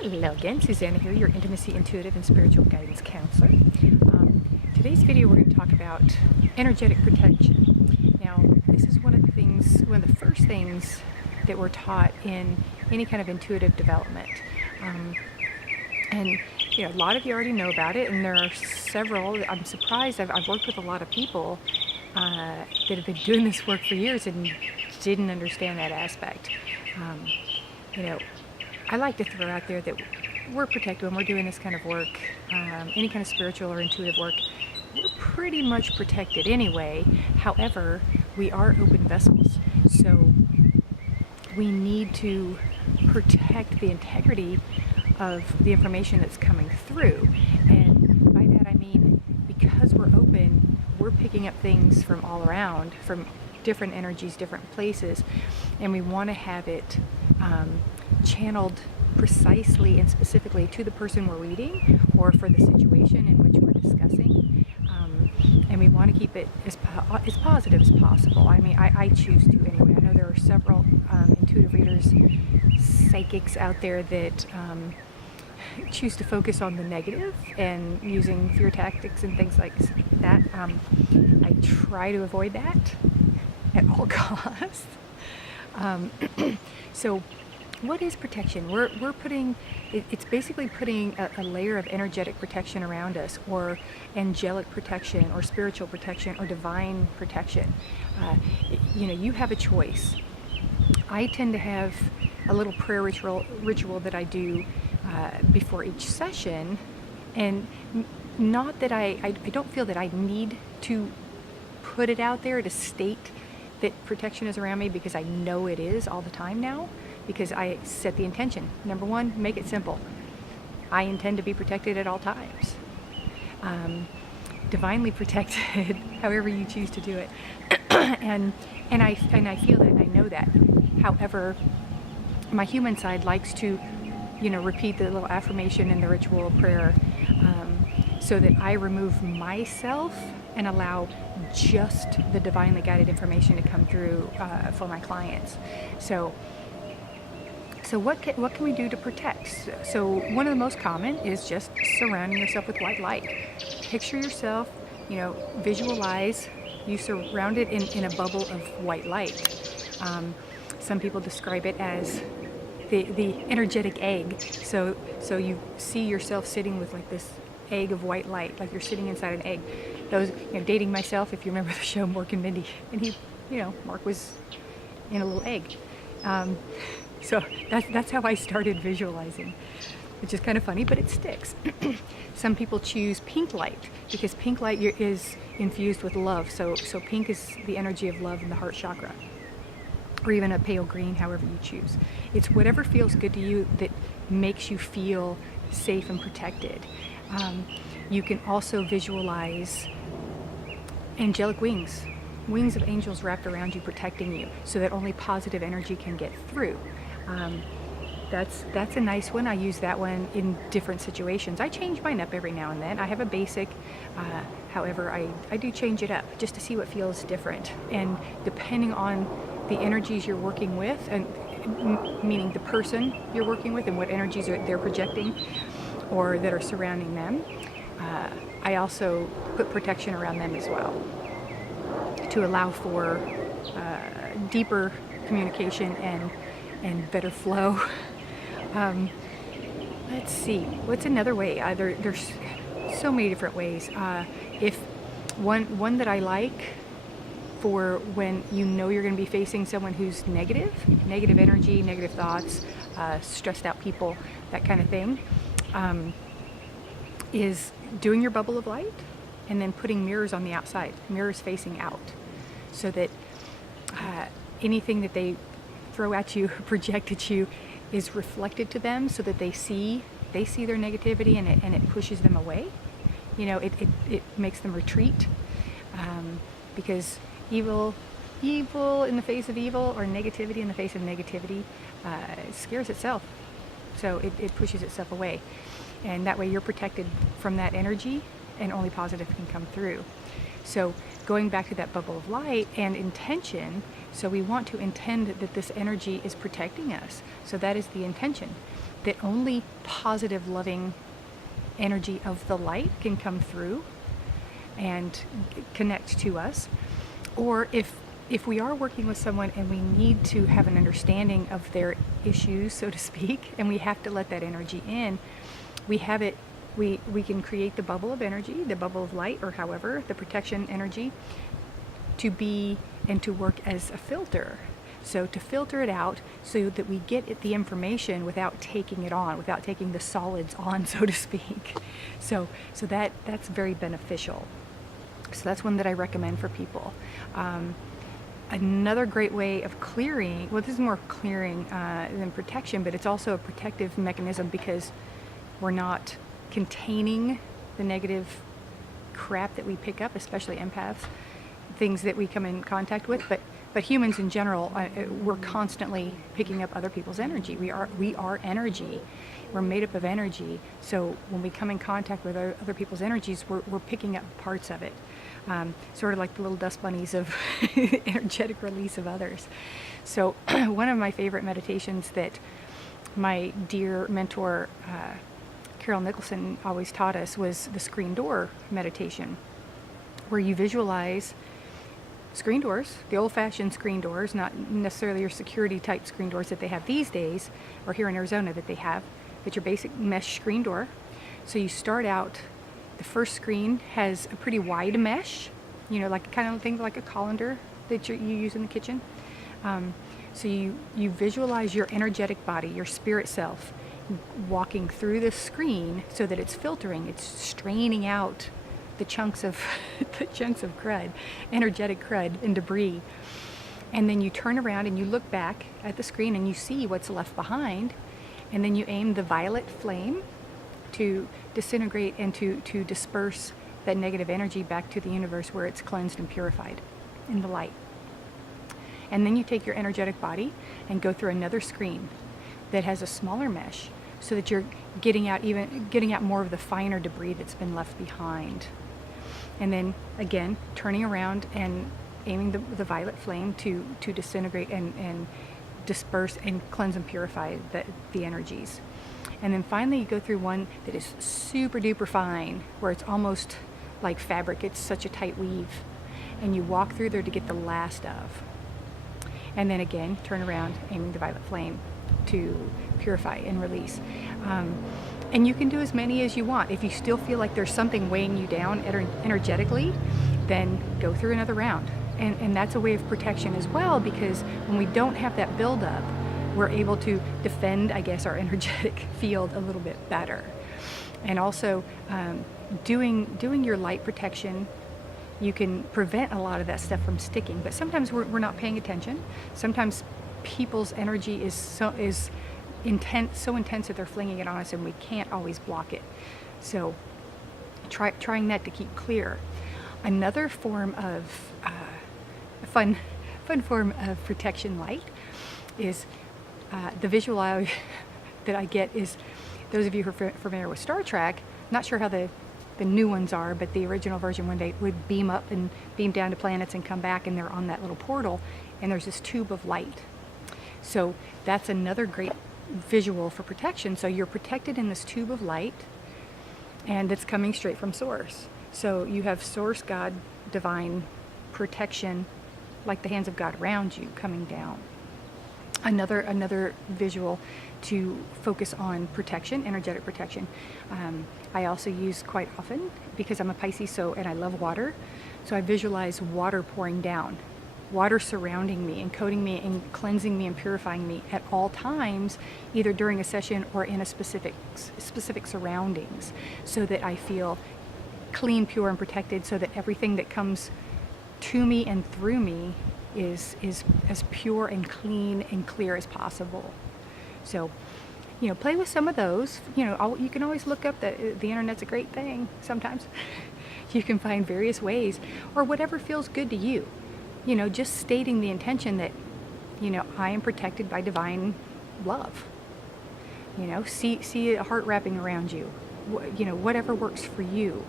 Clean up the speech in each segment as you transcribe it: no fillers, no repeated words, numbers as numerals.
Hello again, Susanna here, your intimacy, intuitive, and spiritual guidance counselor. Today's video we're going to talk about energetic protection. Now, this is one of the first things that we're taught in any kind of intuitive development. And a lot of you already know about it, and there are several. I'm surprised. I've worked with a lot of people that have been doing this work for years and didn't understand that aspect. I like to throw out there that we're protected when we're doing this kind of work, any kind of spiritual or intuitive work. We're pretty much protected anyway. However, we are open vessels, so we need to protect the integrity of the information that's coming through. And by that I mean, because we're open, we're picking up things from all around, from different energies, different places, and we want to have it channeled precisely and specifically to the person we're reading or for the situation in which we're discussing, and we want to keep it as positive as possible. I mean, I choose to anyway. I know there are several intuitive readers, psychics out there that choose to focus on the negative and using fear tactics and things like that. I try to avoid that at all costs. So what is protection? We're putting, it's basically putting a layer of energetic protection around us, or angelic protection, or spiritual protection, or divine protection. You have a choice. I tend to have a little prayer ritual that I do before each session, and not that I don't feel that I need to put it out there to state that protection is around me, because I know it is all the time now, because I set the intention. Number one, make it simple. I intend to be protected at all times. Divinely protected, however you choose to do it. and I feel that, and I know that. However, my human side likes to, repeat the little affirmation in the ritual prayer, so that I remove myself and allow just the divinely guided information to come through for my clients. So what can we do to protect? So one of the most common is just surrounding yourself with white light. Picture yourself, visualize you surrounded in a bubble of white light. Some people describe it as the energetic egg. So you see yourself sitting with like this egg of white light, like you're sitting inside an egg. Those, dating myself, if you remember the show Mork and Mindy, and he, Mark was in a little egg. So that's how I started visualizing, which is kind of funny, but it sticks. Some people choose pink light because pink light is infused with love. So pink is the energy of love in the heart chakra, or even a pale green, however you choose. It's whatever feels good to you that makes you feel safe and protected. You can also visualize angelic wings of angels wrapped around you, protecting you, so that only positive energy can get through. That's a nice one. I use that one in different situations. I change mine up every now and then. I have a basic, however, I do change it up just to see what feels different. And depending on the energies you're working with, and meaning the person you're working with and what energies they're projecting or that are surrounding them, I also put protection around them as well, to allow for deeper communication and better flow. Let's see, what's another way? There's so many different ways. If one that I like for when you're going to be facing someone who's negative energy, negative thoughts, stressed out people, that kind of thing, is doing your bubble of light and then putting mirrors on the outside, mirrors facing out, so that anything that they throw at you, project at you, is reflected to them, so that they see their negativity, and it pushes them away. It makes them retreat, because evil in the face of evil, or negativity in the face of negativity, scares itself. So it pushes itself away, and that way you're protected from that energy, and only positive can come through. So going back to that bubble of light and intention, so we want to intend that this energy is protecting us. So that is the intention, that only positive, loving energy of the light can come through and connect to us. Or if we are working with someone and we need to have an understanding of their issues, so to speak, and we have to let that energy in, we can create the bubble of energy, the bubble of light, or however, the protection energy, to be and to work as a filter. So to filter it out so that we get the information without taking it on, without taking the solids on, so to speak. So that's very beneficial. So that's one that I recommend for people. Another great way of clearing, well, this is more clearing than protection, but it's also a protective mechanism because we're not containing the negative crap that we pick up, especially empaths, things that we come in contact with, but humans in general, we're constantly picking up other people's energy. We are energy. We're made up of energy. So when we come in contact with other people's energies, we're picking up parts of it. Sort of like the little dust bunnies of energetic release of others. So one of my favorite meditations that my dear mentor, Carol Nicholson, always taught us was the screen door meditation, where you visualize screen doors, the old-fashioned screen doors, not necessarily your security type screen doors that they have these days, or here in Arizona that they have, but your basic mesh screen door. So you start out, the first screen has a pretty wide mesh, like kind of thing like a colander that you use in the kitchen. So you visualize your energetic body, your spirit self, walking through the screen so that it's filtering, it's straining out the chunks of crud, energetic crud and debris. And then you turn around and you look back at the screen and you see what's left behind, and then you aim the violet flame to disintegrate and to disperse that negative energy back to the universe where it's cleansed and purified in the light. And then you take your energetic body and go through another screen that has a smaller mesh so that you're getting out more of the finer debris that's been left behind. And then again, turning around and aiming the violet flame to disintegrate and disperse and cleanse and purify the energies. And then finally you go through one that is super duper fine, where it's almost like fabric, it's such a tight weave. And you walk through there to get the last of. And then again, turn around, aiming the violet flame to purify and release. And you can do as many as you want. If you still feel like there's something weighing you down energetically, then go through another round. And that's a way of protection as well, because when we don't have that buildup, we're able to defend, I guess, our energetic field a little bit better. And also, doing your light protection, you can prevent a lot of that stuff from sticking. But sometimes we're not paying attention. Sometimes people's energy is so intense that they're flinging it on us and we can't always block it. So trying that to keep clear. Another form of fun form of protection light is the visual that I get is, those of you who are familiar with Star Trek, not sure how the new ones are, but the original version, when they would beam up and beam down to planets and come back and they're on that little portal and there's this tube of light. So that's another great visual for protection. So you're protected in this tube of light, and it's coming straight from source. So you have source, God, divine protection, like the hands of God around you, coming down. Another visual to focus on protection, energetic protection. I also use quite often, because I'm a Pisces, and I love water. So I visualize water pouring down, water surrounding me and coating me and cleansing me and purifying me at all times, either during a session or in a specific surroundings, so that I feel clean, pure, and protected, so that everything that comes to me and through me is as pure and clean and clear as possible. So, play with some of those. You can always look up, the internet's a great thing sometimes. You can find various ways, or whatever feels good to you. Just stating the intention that, I am protected by divine love. See a heart wrapping around you. whatever works for you,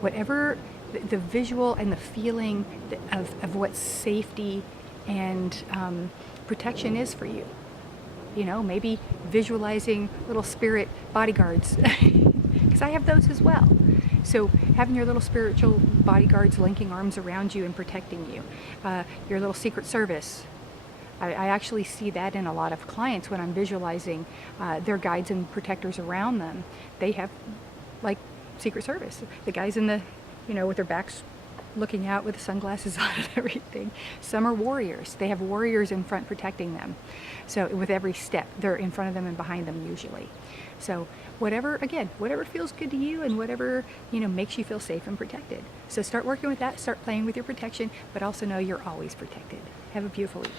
whatever the visual and the feeling of what safety and protection is for you. Maybe visualizing little spirit bodyguards, because I have those as well. So having your little spiritual bodyguards linking arms around you and protecting you, your little secret service. I actually see that in a lot of clients when I'm visualizing their guides and protectors around them. They have like Secret Service, the guys in the, with their backs looking out with the sunglasses on and everything. Some are warriors. They have warriors in front protecting them. So with every step, they're in front of them and behind them usually. So whatever feels good to you and whatever, makes you feel safe and protected. So start working with that, start playing with your protection, but also know you're always protected. Have a beautiful week.